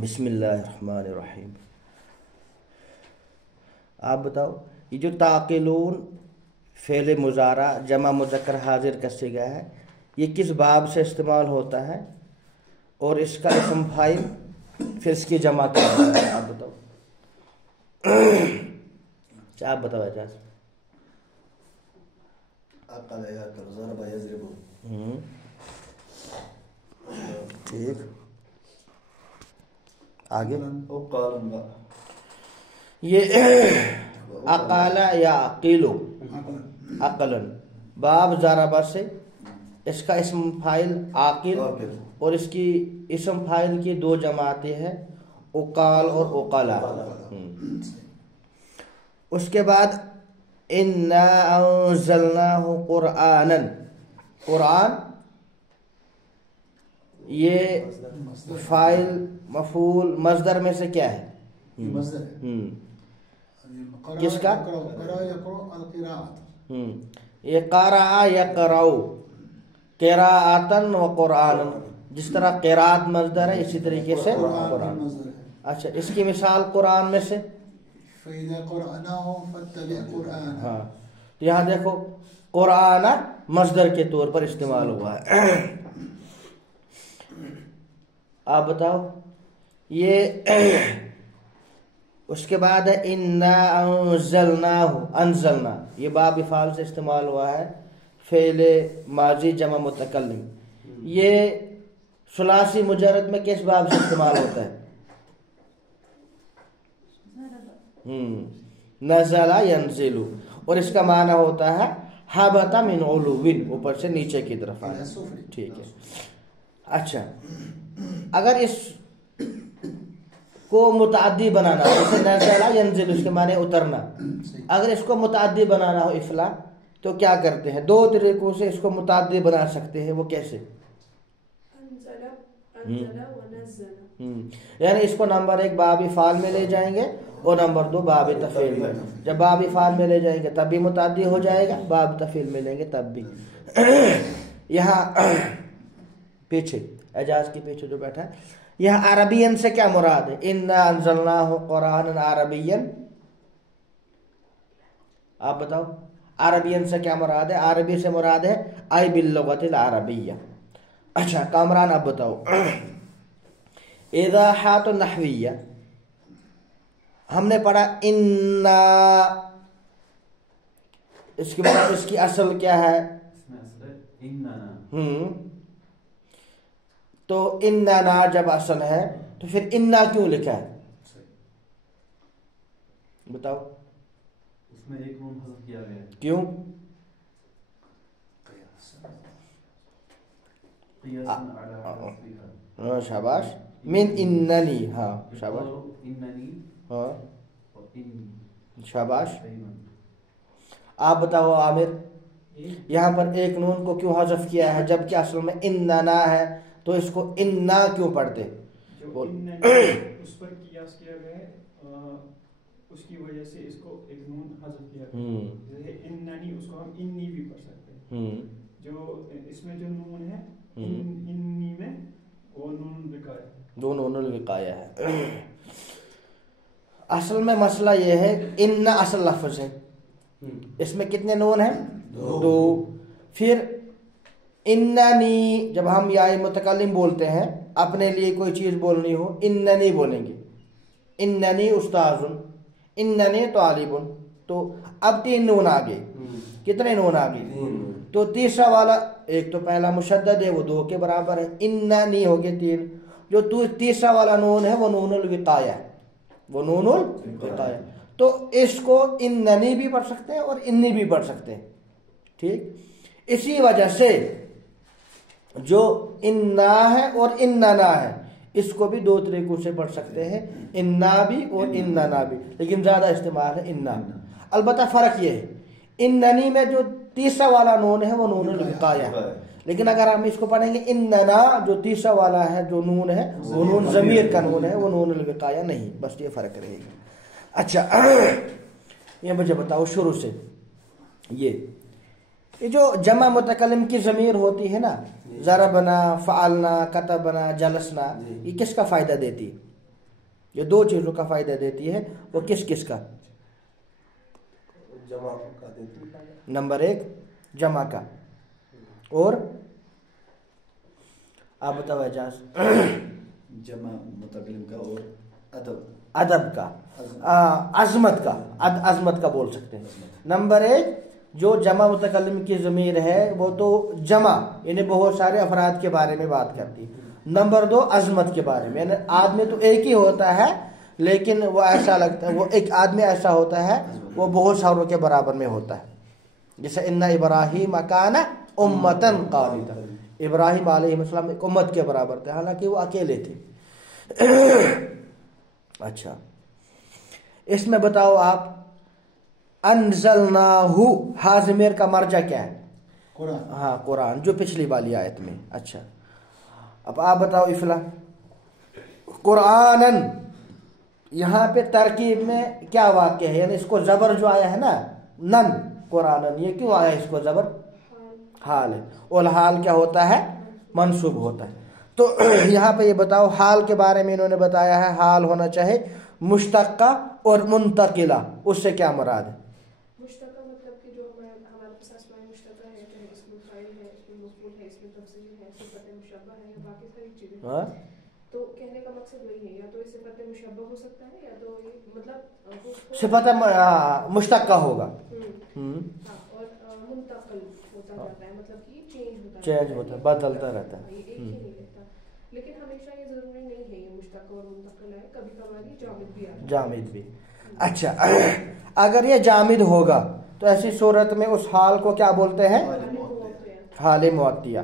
بسم اللہ الرحمن الرحیم. آپ بتاؤ یہ جو تعقلون فعل مضارع جمع مذکر حاضر کا صیغہ ہے یہ کس باب سے استعمال ہوتا ہے اور اس کا اسم فاعل پھر اس کی جمع کیا ہوتا ہے؟ آپ بتاؤ. آپ بتاؤ اعجاز. ٹھیک آگے یہ اقال یا عقیلو عقلن باب ضربہ سے اس کا اسم فاعل عاقل اور اس کی اسم فاعل کی دو جماعتیں ہیں اقال اور اقلا. اس کے بعد انا انزلناہ قرآنا قرآن یہ فاعل مفعول مصدر میں سے کیا ہے؟ کس کا؟ یہ قرأ یقرأ قراءتن و قرآن. جس طرح قراءت مصدر ہے اسی طریقے سے قرآن. اچھا اس کی مثال قرآن میں سے ہاں یہاں دیکھو قرآن مصدر کے طور پر استعمال ہوا ہے. آپ بتاؤ یہ اس کے بعد ہے انا انزلنا یہ باب فعل سے استعمال ہوا ہے فعل ماضی جمع متکلم. یہ ثلاثی مجرد میں کس باب سے استعمال ہوتا ہے؟ نزل ینزل اور اس کا معنی ہوتا ہے حبط من علو اوپر سے نیچے کی طرف آنا. ٹھیک ہے. اچھا اگر اس کو متعدی بنانا ہو جیسے نزل ینزل اس کے معنی اترنا اگر اس کو متعدی بنانا ہو افلا تو کیا کرتے ہیں؟ دو طریقوں سے اس کو متعدی بنا سکتے ہیں. وہ کیسے؟ یعنی اس کو نمبر 1 باب فعل میں لے جائیں گے اور نمبر 2 باب تفعیل میں. جب باب فعل میں لے جائیں گے تب بھی متعدی ہو جائے گا, باب تفعیل میں لیں گے تب بھی. یہاں پیچھے اعجاز کے پیچھے جو بیٹھا ہے یہاں عربین سے کیا مراد ہے؟ انا انزلناہ قرآنا عربیا. آپ بتاؤ عربین سے کیا مراد ہے؟ عربی سے مراد ہے ای باللغت العربیہ. اچھا کامران اب بتاؤ ایضاحات نحویہ ہم نے پڑھا انا اس کے بعد اس کی اصل کیا ہے؟ تو اننا جب اصل ہے تو پھر انا کیوں لکھا ہے؟ بتاؤ اس میں ایک نون حذف کیا گیا ہے. کیوں؟ شاباش من اننی. ہاں شاباش ہاں شاباش. آپ بتاؤ عامر یہاں پر ایک نون کو کیوں حذف کیا ہے جبکہ اصل میں اننا ہے تو اس کو انا کیوں پڑھتے؟ اس پر قیاس کیا گیا ہے اس کی وجہ سے اس کو ایک نون حذف کیا گیا. جیسے اننی اس کو ہم انی بھی پڑھ سکتے ہیں. جو اس میں جو نون ہے انی میں وہ نون الوقایا ہے. دو نون الوقایا ہے. اصل میں مسئلہ یہ ہے ان اصل لفظ ہے اس میں کتنے نون ہیں؟ 2. پھر اننی جب ہم یا متکلم بولتے ہیں اپنے لیے کوئی چیز بولنی ہو اننی بولیں گے. اننی استاذ اننی طالب. تو اب 3 نون آگے. کتنے نون آگے؟ تو تیسرا والا ایک تو پہلا مشدد ہے وہ 2 کے برابر ہے. اننی ہو گئے 3. جو تیسرا والا نون ہے وہ نون الوقایا ہے. وہ نون الوقایا تو اس کو اننی بھی پڑھ سکتے ہیں اور انی بھی پڑھ سکتے ہیں. ٹھیک. اسی وجہ سے جو انا ہے اور اننا ہے اس کو بھی 2 طریقوں سے پڑھ سکتے ہیں انا بھی اور اننا بھی لیکن زیادہ استعمال ہے انا. البتہ فرق یہ ہے اننی میں جو تیسرا والا نون ہے وہ نون الوقایا ہے لیکن اگر ہم اس کو پڑھیں گے اننا جو تیسرا والا ہے جو نون ہے وہ نون ضمیر کا نون ہے وہ نون الوقایا نہیں. بس یہ فرق رہے گا. اچھا یہ مجھے بتاؤ شروع سے یہ جو جمع متکلم کی ضمیر ہوتی ہے نا ضربنا فعلنا کتبنا جلسنا یہ کس کا فائدہ دیتی؟ یہ دو چیزوں کا فائدہ دیتی ہے. وہ کس کس کا؟ جمع کا دیتی ہے. نمبر 1 جمع کا، اور آپ بتاؤ اعجاز. جمع متکلم کا اور ادب کا، عظمت کا، عظمت کا بول سکتے ہیں. نمبر 1 جو جمع متکلم کی ضمیر ہے وہ تو جمع یعنی بہت سارے افراد کے بارے میں بات کرتی ہے. نمبر 2 عظمت کے بارے میں، یعنی آدمی تو ایک ہی ہوتا ہے لیکن وہ ایسا لگتا ہے، وہ ایک آدمی ایسا ہوتا ہے وہ بہت ساروں کے برابر میں ہوتا ہے. جیسے ان ابراہیم کان امتن قانتا، ابراہیم علیہ السلام ایک امت کے برابر تھے حالانکہ وہ اکیلے تھے. اچھا اس میں بتاؤ آپ، انزلناہ ہا ضمیر کا مرجع کیا ہے؟ قرآن. ہاں قرآن، جو پچھلی والی آیت میں. اچھا اب آپ بتاؤ افلا، قرآنن یہاں پہ ترکیب میں کیا واقع ہے؟ یعنی اس کو زبر جو آیا ہے نا نن قرآنن، یہ کیوں آیا اس کو زبر؟ حال ہے، اور حال کیا ہوتا ہے؟ منصوب ہوتا ہے. تو یہاں پہ یہ بتاؤ حال کے بارے میں انہوں نے بتایا ہے حال ہونا چاہے مشتقہ اور منتقلہ، اس سے کیا مراد ہے؟ مشتقہ مطلب کہ جو ہمارے پاس اسماء مشتقہ ہے، چاہے اس میں فاعل ہے، اس میں مفعول ہے، اس میں تفضیل ہے، صفت مشبہ ہے یا باقی ساری چیزیں، تو کہنے کا مقصد وہی ہے، یا تو یہ صفت مشبہ ہو سکتا ہے یا تو یہ مطلب صفت مشتقہ ہوگا. اور منتقل ہوتا جاتا ہے، مطلب کہ چینج ہوتا ہے، بدلتا رہتا ہے. یہ ایک ہی نہیں رہتا. لیکن ہمیشہ یہ ضروری نہیں ہے یہ مشتقہ اور منتقل ہے، کبھی کبھار یہ جامد بھی آتا ہے. جامد بھی. اچھا اگر یہ جامد ہوگا تو ایسی صورت میں اس حال کو کیا بولتے ہیں؟ حال معطیہ.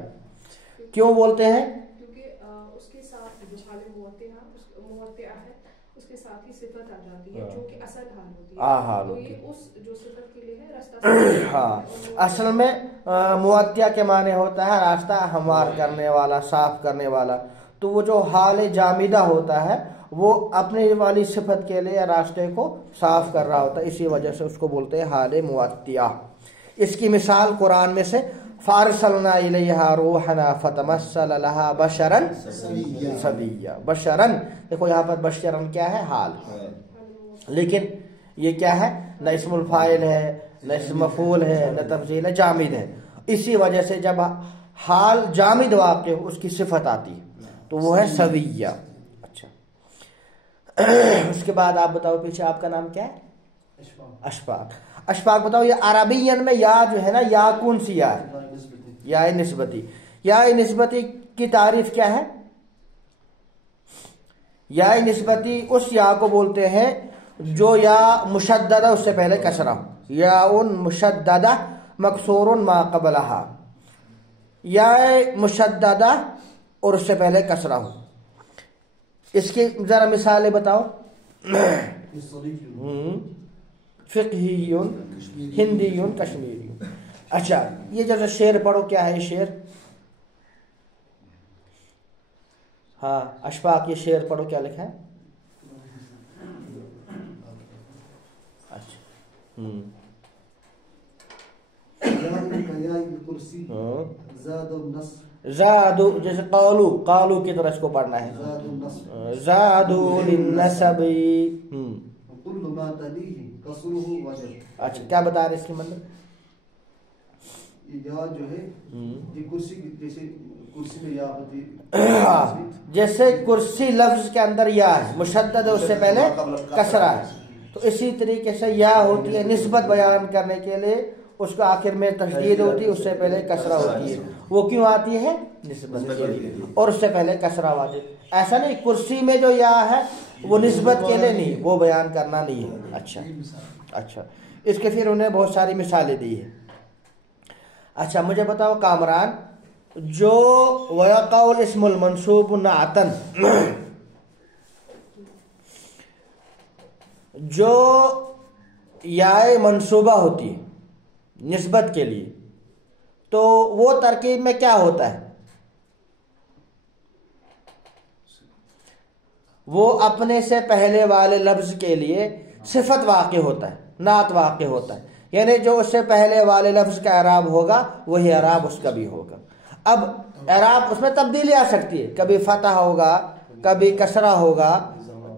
کیوں بولتے ہیں؟ کیونکہ اس کے ساتھ جو حال معطیہ ہے اس کے ساتھ ہی صفت آ جاتی ہے جو کہ اصل حال ہوتی ہے. تو یہ اس جو صفت کے لیے ہے راستہ. ہاں اصل میں معطیہ کے معنی ہوتا ہے راستہ ہموار کرنے والا، صاف کرنے والا. تو وہ جو حال جامدہ ہوتا ہے وہ اپنے والی صفت کے لیے راستے کو صاف کر رہا ہوتا ہے، اسی وجہ سے اس کو بولتے ہیں حال معطیہ. اس کی مثال قرآن میں سے فارسلنا الیہا روحنا فتمثل لہا بشرن سویا. بشرن دیکھو یہاں پر بشرن کیا ہے؟ حال. لیکن یہ کیا ہے؟ نہ اسم الفاعل ہے، نہ اسم مفعول ہے، نہ تفضیل ہے، جامد ہے. اسی وجہ سے جب حال جامد واقع ہو اس کی صفت آتی ہے تو وہ ہے سویہ. اچھا اس کے بعد آپ بتاؤ پیچھے آپ کا نام کیا ہے؟ اشفاق. اشفاق بتاؤ یہ عربین میں یا جو ہے نا یا کون سی یا ہے؟ یا نسبتی. یا نسبتی کی تعریف کیا ہے؟ یا نسبتی اس یا کو بولتے ہیں جو یا مشددہ اس سے پہلے کسرہ ہو. یا ان مشددہ مکسور ما قبلہا، یا مشددہ اور اس سے پہلے کسرہ ہو. اس کی ذرا مثالیں بتاؤ. فقہیون، ہندیون، کشمیریون. اچھا یہ جیسے شعر پڑھو، کیا ہے یہ شعر؟ ہاں اشفاق یہ شعر پڑھو، کیا لکھا ہے؟ اچھا زادو، جیسے قالو، قالو کی طرح اس کو پڑھنا ہے. زادو للنسب. اچھا کیا بتا رہے اس کی مطلب؟ یا جو ہے یہ کرسی، جیسے کرسی میں یا ہوتی ہے، جیسے کرسی لفظ کے اندر یا ہے مشدد ہے اس سے پہلے کسرہ ہے، تو اسی طریقے سے یا ہوتی ہے نسبت بیان کرنے کے لیے، اس کو آخر میں تشدید ہوتی ہے، اس سے پہلے کسرہ ہوتی ہے. وہ کیوں آتی ہے؟ نسبت کے لیے، اور اس سے پہلے کسرہ واجب. ایسا نہیں کرسی میں جو یا ہے وہ نسبت کے لیے نہیں، وہ بیان کرنا نہیں ہے. اچھا اس کے پھر انہیں بہت ساری مثالیں دی ہے. اچھا مجھے بتاؤ کامران، جو ویقع الاسم المنصوب نعتن، جو یا منصوبہ ہوتی ہے نسبت کے لیے، تو وہ ترکیب میں کیا ہوتا ہے؟ وہ اپنے سے پہلے والے لفظ کے لیے صفت واقع ہوتا ہے، نعت واقع ہوتا ہے. یعنی جو اس سے پہلے والے لفظ کا اعراب ہوگا وہی اعراب اس کا بھی ہوگا. اب اعراب اس میں تبدیلی آ سکتی ہے، کبھی فتح ہوگا، کبھی کسرہ ہوگا،